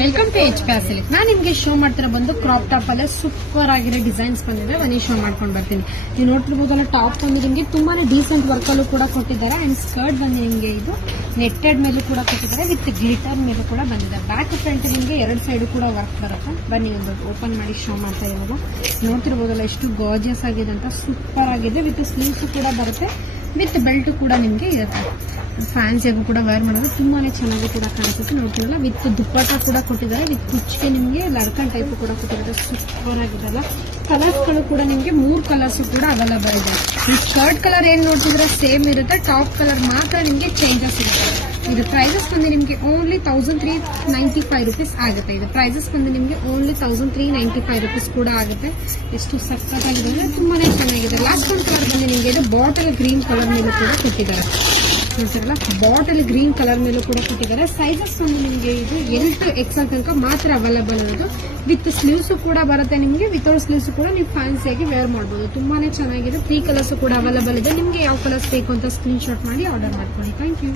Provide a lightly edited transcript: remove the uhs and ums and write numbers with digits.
Welcome to H ಪ್ಯಾಸಿಲಿಕ್. ನಾನು ನಿಮಗೆ show ಮಾಡ್ತಿರೋ ಬಂದು ಕ್ರಾಪ್ ಟಾಪ್ ಅಲ್ಲೇ ಸೂಪರ್ ಆಗಿರೋ ಡಿಸೈನ್ಸ್ ಬಂದಿದೆ. ಬನ್ನಿ ಶೋ ಮಾಡ್ಕೊಂಡು ಬರ್ತೀನಿ. ನೀವು ನೋಡ್ತಿರ್ಬೋದಲ್ಲ, ಟಾಪ್ ಬಂದು ನಿಮಗೆ ತುಂಬಾನೇ ಡೀಸೆಂಟ್ ವರ್ಕ್ ಅಲ್ಲೂ ಕೂಡ ಕೊಟ್ಟಿದ್ದಾರೆ. ಅಂಡ್ ಸ್ಕರ್ಟ್ ಬಂದು ನಿಮಗೆ ಇದು ನೆಟ್ಟೆಡ್ ಮೇಲೂ ಕೂಡ ಕೊಟ್ಟಿದ್ದಾರೆ, ವಿತ್ ಗ್ಲಿಟರ್ ಮೇಲೂ ಕೂಡ ಬಂದಿದೆ. ಬ್ಯಾಕ್ ಫ್ರಂಟ್ ನಿಮಗೆ ಎರಡು ಸೈಡ್ ಕೂಡ ವರ್ಕ್ ಬರುತ್ತೆ. ಬನ್ನಿ ಒಂದು ಓಪನ್ ಮಾಡಿ ಶೋ ಮಾಡ್ತಾ ಇರೋದು. ನೋಡ್ತಿರ್ಬೋದಲ್ಲ ಎಷ್ಟು ಗಾರ್ಜಿಯಸ್ ಆಗಿದೆ ಅಂತ, ಸೂಪರ್ ಆಗಿದೆ. ವಿತ್ ಸ್ಲೀವ್ಸ್ ಕೂಡ ಬರುತ್ತೆ, ವಿತ್ ಬೆಲ್ಟ್ ಕೂಡ ನಿಮಗೆ ಇರುತ್ತೆ. ಫ್ಯಾನ್ಸಿಯಾಗೂ ಕೂಡ ವೇರ್ ಮಾಡೋದು ತುಂಬಾನೇ ಚೆನ್ನಾಗಿ ಕೂಡ ಕಾಣಿಸುತ್ತೆ. ನೋಡ್ತೀರಲ್ಲ, ವಿತ್ ದುಪ್ಪಟ್ಟ ಕೂಡ ಕೊಟ್ಟಿದ್ದಾರೆ, ವಿತ್ ಕುಚ್ಚಿಗೆ ನಿಮಗೆ ಲಡ್ಕನ್ ಟೈಪ್ ಕೂಡ ಕೊಟ್ಟಿದ್ದಾರೆ. ಸೂಪರ್ ಆಗಿದೆಲ್ಲ. ಕಲರ್ಸ್ ಗಳು ಕೂಡ ನಿಮಗೆ 3 ಕಲರ್ಸ್ ಕೂಡ ಅವೈಲೇಬಲ್ ಇದೆ. ಈ ಶರ್ಟ್ ಕಲರ್ ಏನ್ ನೋಡ್ತಿದ್ರೆ ಸೇಮ್ ಇರುತ್ತೆ, ಟಾಪ್ ಕಲರ್ ಮಾತ್ರ ನಿಮಗೆ ಚೇಂಜಸ್ ಇರುತ್ತೆ. ಇದು ಪ್ರೈಸಸ್ ಬಂದು ನಿಮಗೆ ಓನ್ಲಿ 1395 rupees ಆಗುತ್ತೆ. ಇದು ಪ್ರೈಸಸ್ ಬಂದು ನಿಮಗೆ ಓನ್ಲಿ 1395 rupees ಕೂಡ ಆಗುತ್ತೆ. ಎಷ್ಟು ಸಖತ್ತಾಗಿದೆ ಅಂದ್ರೆ ತುಂಬಾನೇ ಚೆನ್ನಾಗಿದೆ. ಲಾಸ್ಟ್ ಒಂದು ಕಲರ್ ಬಂದು ನಿಮಗೆ ಇದು ಬಾಟಲ್ ಗ್ರೀನ್ ಕಲರ್ ಮೇಲೂ ಕೂಡ ಕೊಟ್ಟಿದ್ದಾರೆ. ನೋಡ್ತಿರಲ್ಲ, ಬಾಟಲ್ ಗ್ರೀನ್ ಕಲರ್ ಮೇಲೂ ಕೂಡ ಕೊಟ್ಟಿದ್ದಾರೆ. ಸೈಜಸ್ ಬಂದು ನಿಮಗೆ ಇದು L to XL ತನಕ ಮಾತ್ರ ಅವೈಲೇಬಲ್ ಇರೋದು. ವಿತ್ ಸ್ಲೀವ್ಸ್ ಕೂಡ ಬರುತ್ತೆ ನಿಮಗೆ, ವಿತೌಟ್ ಸ್ಲೀವ್ಸ್ ಕೂಡ ನೀವು ಫ್ಯಾನ್ಸಿಯಾಗಿ ವೇರ್ ಮಾಡಬಹುದು. ತುಂಬಾನೇ ಚೆನ್ನಾಗಿದೆ. 3 ಕಲರ್ಸ್ ಕೂಡ ಅವೈಲೇಬಲ್ ಇದೆ. ನಿಮಗೆ ಯಾವ ಕಲರ್ಸ್ ಬೇಕು ಅಂತ ಸ್ಕ್ರೀನ್ ಶಾಟ್ ಮಾಡಿ ಆರ್ಡರ್ ಮಾಡ್ಕೊಳ್ಳಿ. Thank you.